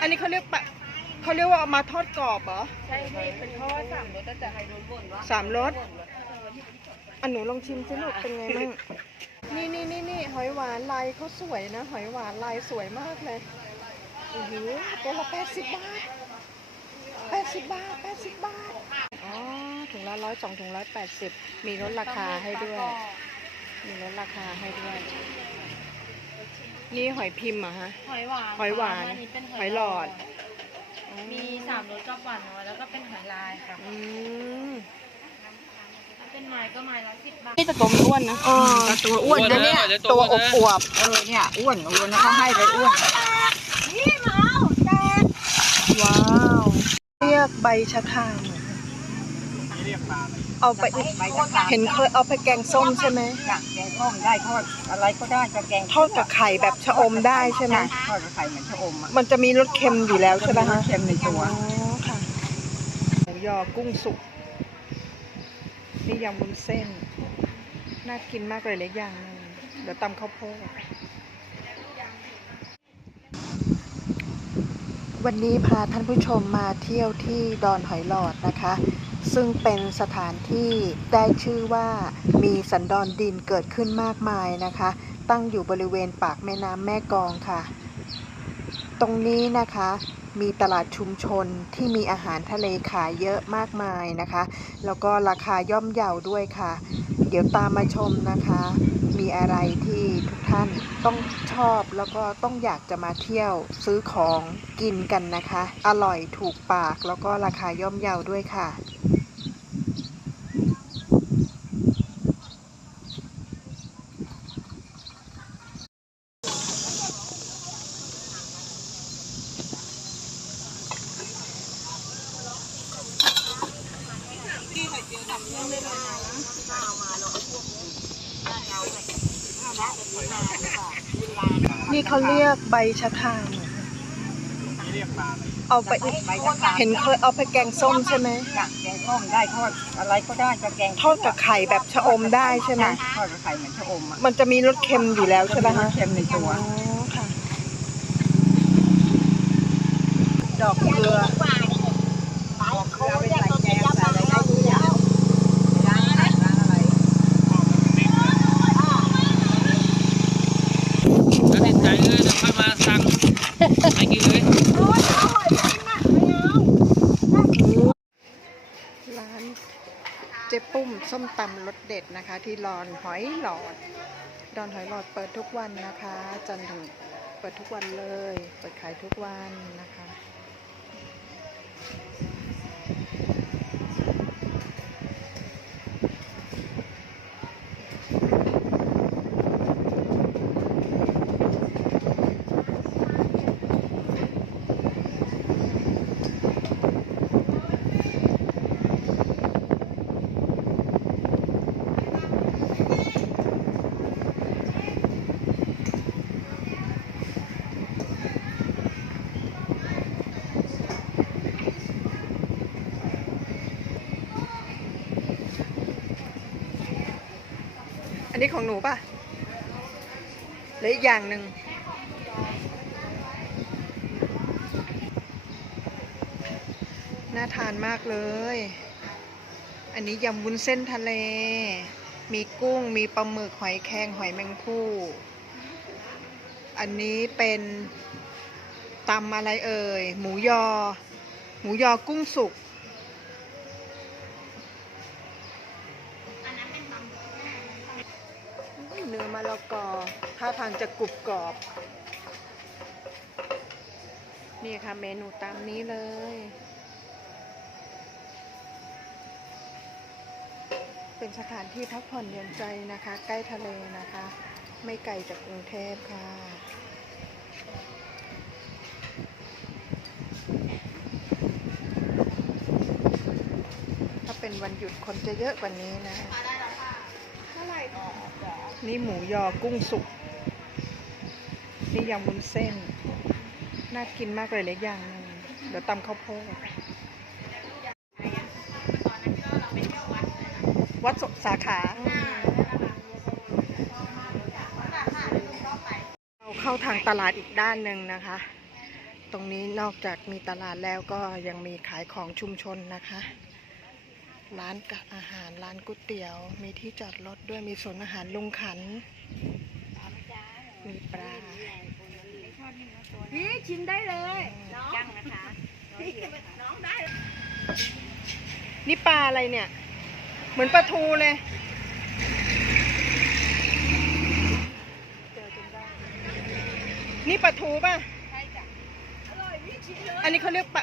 อันนี้เขาเรียกปะเขาเรียกว่าเอามาทอดกรอบเหรอ ใช่พี่เป็นทอดสามรสแต่จะใครโดนบ่นว่าสามรส อันหนูลองชิมสิลูกเป็นไงบ้างนี่นี่นี่นี่หอยหวานลายเขาสวยนะ หอยหวานลายสวยมากเลยโอ้โหตัวละแปดสิบบาทแปดสิบบาทแปดสิบบาท อ๋อถุงละร้อยสองถุงร้อยแปดสิบมีลดราคาให้ด้วย มีลดราคาให้ด้วย นี่หอยพิมพ์เหรอะฮะ หอยหวานหอยหวานอันนี้เป็นหอยหลอด มีสามรสกับหวานน้อยแล้วก็เป็นหอยลายค่ะอืมถ้าเป็นไม้ก็ไม้ละสิบบาท นี่ตะกมอ้วนนะอ๋อตัวอ้วนนะเนี่ยตัวอบอวบเออเนี่ยอ้วนอ้วนนะเขาให้ไปอ้วนว้าวเรียกใบชะครามเหรอเอาไป ใบตะขามเห็นเคยเอาไปแกงส้มใช่ไหม จ้ะแก งส้มได้ทอดอะไรก็ได้จะแกงทอดกับไข่แบบชะอมได้ใช่ไหมทอดกับไข่เหมือนชะอมอะมันจะมีรสเค็มอยู่แล้วใช่ไหมฮะเค็มในตัวค่ะหมูยอกุ้งสุกนี่ยำวุ้นเส้น น่ากินมากเลยเล็กอย่างนึงเดี๋ยวตำข้าวโพดวันนี้พาท่านผู้ชมมาเที่ยวที่ดอนหอยหลอดนะคะ ซึ่งเป็นสถานที่ได้ชื่อว่ามีสันดอนดินเกิดขึ้นมากมายนะคะ ตั้งอยู่บริเวณปากแม่น้ำแม่กองค่ะ ตรงนี้นะคะมีตลาดชุมชนที่มีอาหารทะเลขายเยอะมากมายนะคะ แล้วก็ราคาย่อมเยาด้วยค่ะ เดี๋ยวตามมาชมนะคะ มีอะไรที่ทุกท่านต้องชอบแล้วก็ต้องอยากจะมาเที่ยวซื้อของกินกันนะคะ อร่อยถูกปากแล้วก็ราคาย่อมเยาด้วยค่ะ นี่เขาเรียก ใบชะครามเหรอคะเอาไปใบตะขาม เห็นเคยเอาไปแกงส้มใช่ไหมจ้ะแกงส้มได้ทอดอะไรก็ได้จะแกงทอดกับไข่แบบชะอมได้ใช่ไหมจ้ะทอดกับไข่เหมือนชะอมอะมันจะมีรสเค็มอยู่แล้วใช่ไหมรฮะสเค็มในตัว อ๋อค่ะ ดอกเกลือ เอาไปใส่แกงใส่อะไรได้ทุกอย่างร้านอาหารร้านอะไร ถ้าติดใจเลยจะค่อยมาสั่งไปกินเลยร้านเจ๊ปุ้มส้มตำรสเด็ดนะคะ ที่รอนหอยหลอด ดอนหอยหลอดเปิดทุกวันนะคะ จันทร์ถึงเปิดทุกวันเลย เปิดขายทุกวันนะคะ นนี้ของหนูป่ะหรืออีกอย่างหนึ่งน่าทานมากเลย อันนี้ยำวุ้นเส้นทะเล มีกุ้ง มีปลาหมึก หอยแครง หอยแมงภู่ อันนี้เป็นตำอะไรเอ่ย หมูยอ หมูยอกุ้งสุก เนื้อมะละกอท่าทางจะกรุบกรอบ นี่ค่ะเมนูตามนี้เลย เป็นสถานที่พักผ่อนหย่อนใจนะคะ ใกล้ทะเลนะคะ ไม่ไกลจากกรุงเทพค่ะถ้าเป็นวันหยุดคนจะเยอะกว่านี้นะ นี่หมูยอกุ้งสุก นี่ยำวุ้นเส้น น่ากินมากเลยเล็กอย่างนึงเดี๋ยวตำข้าวโพด วัดสาขาเราเข้าทางตลาดอีกด้านหนึ่งนะคะ ตรงนี้นอกจากมีตลาดแล้วก็ยังมีขายของชุมชนนะคะ ร้านกับอาหารร้านก๋วยเตี๋ยว มีที่จอดรถด้วยมีสวนอาหารลุงขัน มีปลาพี่ชิมได้เลยน้องนะคะน้องได้ นี่ปลาอะไรเนี่ย เหมือนปลาทูเลยนี่ปลาทูป่ะ ใช่จ้ะ อร่อยพี่ชิมเลย อันนี้เขาเรียกปลา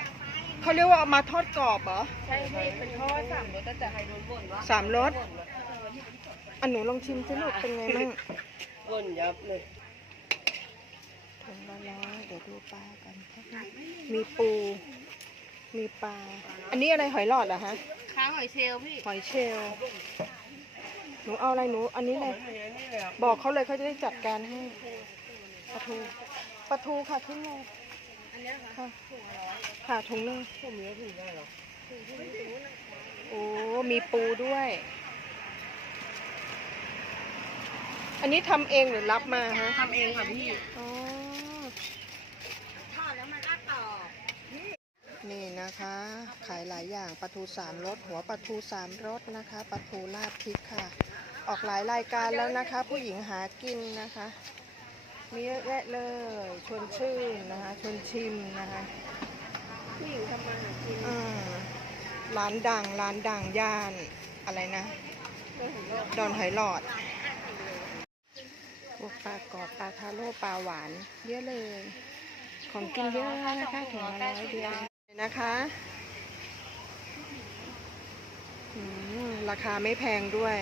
เขาเรียกว่าเอามาทอดกรอบเหรอ ใช่พี่เป็นทอดสามรสแต่ใครโดนบ่นว่าสามรส อันหนูลองชิมสิลูกเป็นไงบ้างบ่นยับเลยถุงละร้อยเดี๋ยวดูปลากันมีปู มีปลา อันนี้อะไรหอยหลอดเหรอฮะข้าวหอยเชลล์พี่ หอยเชลลหนูเอาอะไรหนู อันนี้เลย บอกเขาเลยเขาจะได้จัดการให้ปลาทูปลาทูค่ะครึ่งโล อันนี้ค่ะค่ะค่ะถุงหนึงผมเนื้อถึงได้หรอโอ้มีปูด้วย อันนี้ทำเองหรือรับมาฮะทำเองค่ะพี่ อ๋อทอดแล้วมันก็ต่อ นี่นะคะ ขายหลายอย่างปลาทูสามรสหัวปลาทูสามรสนะคะปลาทูราดพริกค่ะ ออกหลายรายการแล้วนะคะ ผู้หญิงหากินนะคะ มีเยอะแยะเลย ชวนชื่นนะคะ ชวนชิมนะคะผู้หญิงทำมาหากินอืมร้านดัง ร้านดังย่านอะไรนะ ดอนหอยหลอดพวกปลากรอบปลาทาโร่ปลาหวาน เยอะเลย ของกินเยอะนะคะถุงละร้อยเดียวนะคะอืมราคาไม่แพงด้วย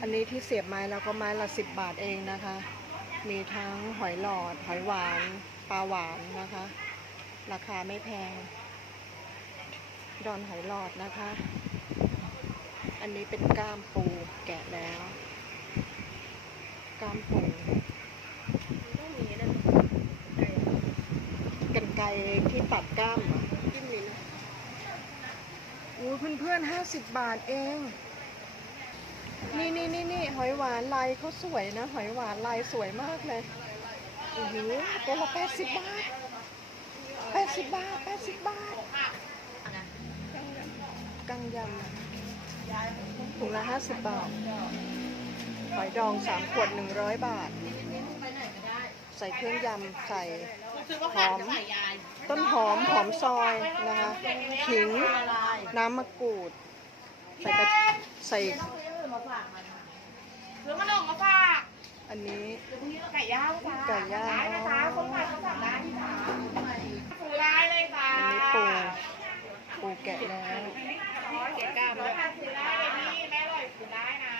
อันนี้ที่เสียบไม้แล้วก็ไม้ละสิบบาทเองนะคะ มีทั้งหอยหลอด หอยหวาน ปลาหวานนะคะ ราคาไม่แพง ดอนหอยหลอดนะคะ อันนี้เป็นก้ามปูแกะแล้ว ก้ามปูต้องมีนะกันไกรที่ตัดก้ามอจิ้มลิ้นอู้เพื่อนๆห้าสิบบาทเอง นี่นี่นี่นี่หอยหวานลายเขาสวยนะ หอยหวานลายสวยมากเลยโอ้โหตัวละแปดสิบบาทแปดสิบบาทแปดสิบบาทกังยำถุงละห้าสิบบาทหอยดองสามขวดหนึ่งร้อยบาท ใส่เครื่องยำใส่หอม ต้นหอมหอมซอยนะคะขิงน้ำมะกรูด ใส่ใส่ ซื้อมาลงมาฝากอันนี้ไก่ย่างจ้าไก่ย่างได้นะจ๊ะคนขายเขาสั่งได้ที่จ้าซื้อได้เลยจ้าอันนี้ปูปูแกะแล้วเก๋กามแล้วซื้อได้เลยพี่แม่อร่อยซื้อได้นะ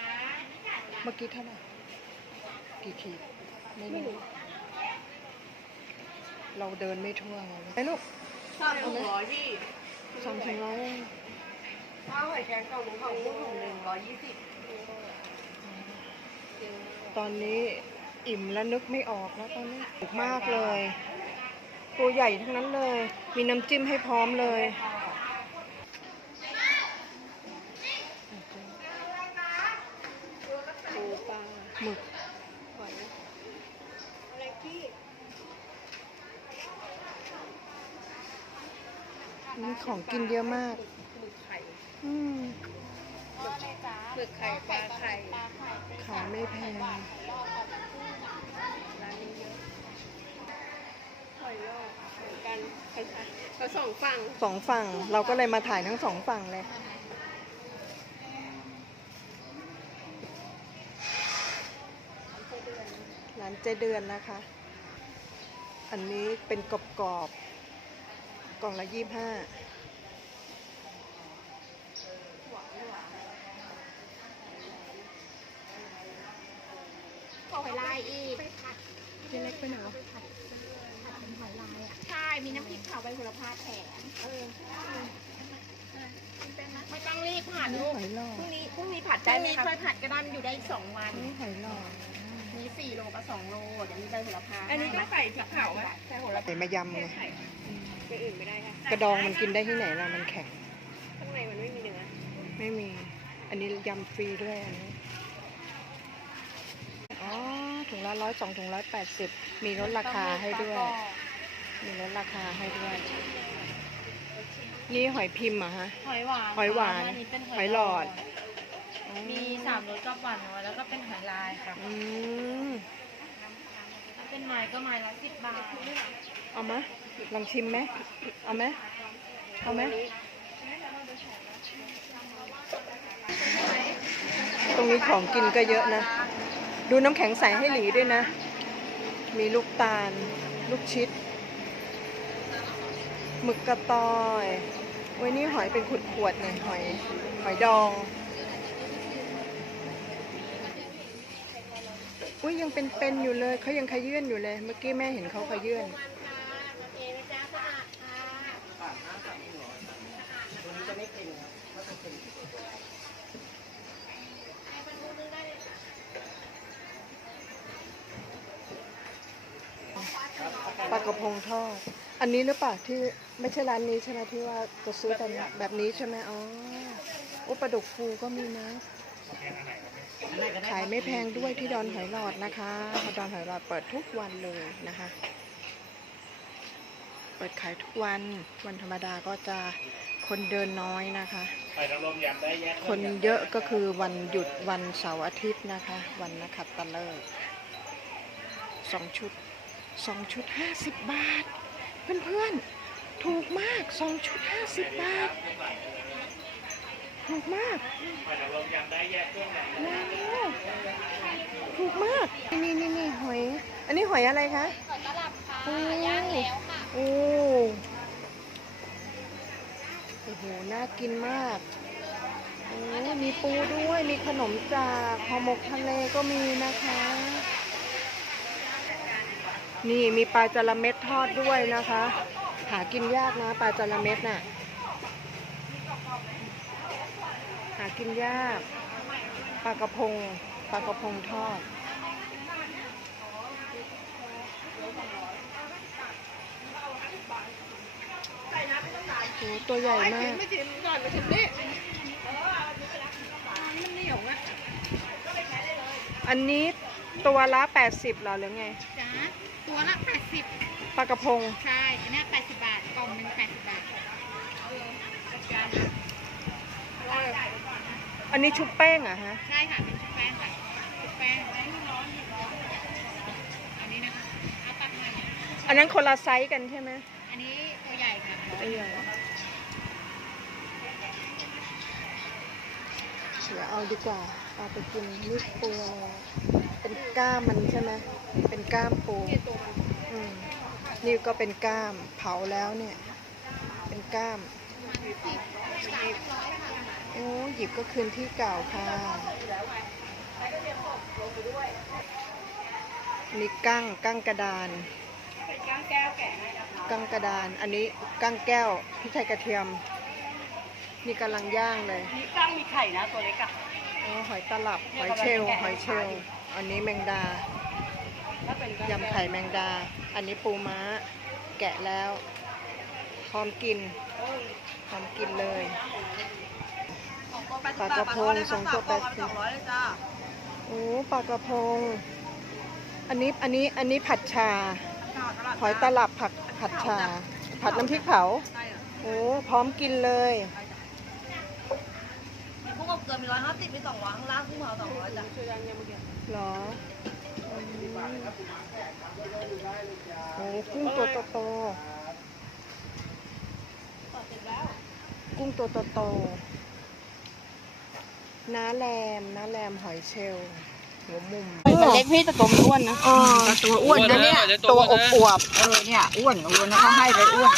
เมื่อกี้เท่าไหร่กี่ขีดไม่รู้เราเดินไม่ทั่วไงไอ้ลูกสามถุงร้อยพี่สามถึงร้อยข้าวไข่แกงเกาหลีของลูกถุงหนึ่งร้อยยี่สิบ ตอนนี้อิ่มแล้วนึกไม่ออกแล้วตอนนี้ถูกมากเลย ตัวใหญ่ทั้งนั้นเลย มีน้ำจิ้มให้พร้อมเลยปูปลาหมึกมีของกินเยอะมากหมึ กไข่อืมหมึกไข่ปลาไข่ขายไม่แพงร้านนี้เยอะหอยลอกเหมือนกันเขาสองฝั่งสองฝั่งเราก็เลยมาถ่ายทั้งสองฝั่งเลยร้านเจเดือนนะคะ อันนี้เป็นกรอบกรอบๆกล่องละยี่ห้า หอยลายอีกเจ๊เล็กไปไหนวะใช่ มีน้ำพริกเผาใบโหระพาแถมเออไม่ต้องรีบผัดลูก พรุ่งนี้พรุ่งนี้ผัดได้ไหมคะค่อยผัดก็ได้มันอยู่ได้อีกสองวัน นี่หอยหลอดมีสี่โลกับสองโลเดี๋ยวมีใบโหระพา อันนี้ต้องใส่พริกเผาไหมใส่โหระพาใส่มายำไงไปอื่นไม่ได้ค่ะ กระดองมันกินได้ที่ไหนล่ะ มันแข็ง ข้างในมันไม่มีเนื้อ ไม่มี อันนี้ยำฟรีด้วยอันนี้ ถุงละร้อยสองถุงร้อยแปดสิบมีลดราคาให้ด้วย มีลดราคาให้ด้วย นี่หอยพิมพ์เหรอะฮะ หอยหวานหอยหวานค่ะอันนี้เป็นหอยหลอด มีสามรสกรอบหวานน้อยแล้วก็เป็นหอยลายค่ะอืมถ้าเป็นไม้ก็ไม้ละสิบบาทเอามะลองชิมไหมเอาไหมเอาไหมตรงนี้ของกินก็เยอะนะ ดูน้ำแข็งใสให้หลีด้วยนะ มีลูกตาล ลูกชิดหมึกกระตอยว้นี่หอยเป็นขวดๆเนี่ยหอยหอยดอง อุ้ยยังเป็นๆอยู่เลยเขายังขยื่นอยู่เลย เมื่อกี้แม่เห็นเขาขยื่น ปลา กระพงทอด อันนี้หรือเปล่าที่ไม่ใช่ร้านนี้ใช่ไหมที่ว่าจะซื้อกันแบบนี้ใช่ไหมอ๋อโอ้ปลาดุกฟูก็มีนะ ขายไม่แพงด้วยที่ดอนหอยหลอดนะคะดอนหอยหลอดเปิดทุกวันเลยนะคะ เปิดขายทุกวันวันธรรมดาก็จะคนเดินน้อยนะคะ คนเยอะก็คือวันหยุดวันเสาร์อาทิตย์นะคะ วันนักขัตฤกษ์สองชุด สองชุดห้าสิบบาท เพื่อนๆ ถูกมากสองชุดห้าสิบบาท ถูกมากว้าวถูกมาก นี่นี่นี่หอย อันนี้หอยอะไรคะหอยตลับค่ะย่างแล้วค่ะโอ้โอ้โห น่ากินมากโอ้มีปูด้วย มีขนมจากห่อหมกทะเลก็มีนะคะ นี่มีปลาจระเม็ดทอดด้วยนะคะ หากินยากนะปลาจระเม็ดน่ะ หากินยากปลากระพงปลากระพงทอด โหตัวใหญ่มากอันนี้ตัวละ 80เหรอหรือไง จ้า ตัวละปลากระพง80ใช่อันนี้80บาท กล่องหนึ่ง80บาทอันนี้ชุบแป้งเหรอะฮะ ใช่ค่ะ เป็นชุบแป้งค่ะ ชุบแป้งแป้งร้อนอันนี้นะคะเอาตักมาเนี่ยอันนั้นคนละไซส์กันใช่ไหมอันนี้ตัวใหญ่ค่ะตัวใหญ่เดี๋ยวเอาดีกว่า เอาไปกินนี่ปูอะไรอะเป็นกล้ามมันใช่ไหมเป็นกล้ามปูอืม นี่ก็เป็นกล้ามเผาแล้วเนี่ย เป็นกล้ามโอ้หยิบก็คืนที่เก่าค่ะนี่กั้งกั้งกระดานกั้งกระดาน อันนี้กั้งแก้วพริกไทยกระเทียม นี่กำลังย่างเลยมีกั้งมีไข่นะตัวเล็กอะโอ้หอยตลับหอยเชลลหอยเชลลอันนี้แมงดาถ้าเป็น ยำไข่แมงดา อันนี้ปูม้า แกะแล้ว พร้อมกิน พร้อมกินเลยปลากระพงสองตัวแปดสิบสองร้อยเลยจ้าโอ้ปลากระพง อันนี้อันนี้อันนี้ผัดชา หอยตลับผัดผัดชา ผัดน้ำพริกเผาใช่เหรอโอ้พร้อมกินเลยมีกุ้งอบเกลือมีร้อยห้าสิบมีสองร้อยข้างล่างกุ้งเผาสองร้อยจ้ะเหรออืม โอ้กุ้งตัวโตๆกุ้งตัวโตๆน้าแรมน้าแรมหอยเชลล์หัวมุมมันเล็กพี่แต่ตัวมันอ้วนนะตัวอ้วนนะเนี่ยตัวอบอวบเออเนี่ยอ้วนอ้วนนะเขาให้ไปอ้วน